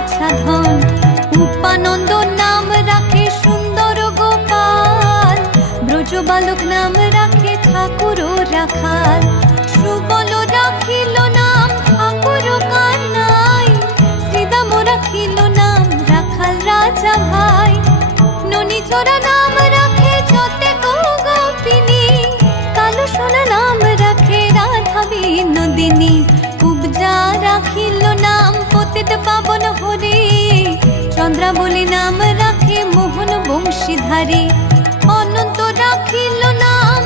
বাছা ধন। উপানন্দ নাম রাখে সুন্দর গোপাল, ব্রজ বালক নাম রাখে ঠাকুর রাখাল। সুবল রাখিল নাম ঠাকুর কানাই, শ্রীদাম রাখিল নাম রাখাল রাজা ভাই। ননীচরা নাম রাখে যতে গোপিনী, কালো সোনা নাম রাখে রাধা বিনোদিনী। কুবজা রাখিল নাম পতিত পাবন হরি, চন্দ্রাবলী নাম রাখে মোহন বংশীধারী। অনন্ত রাখিল নাম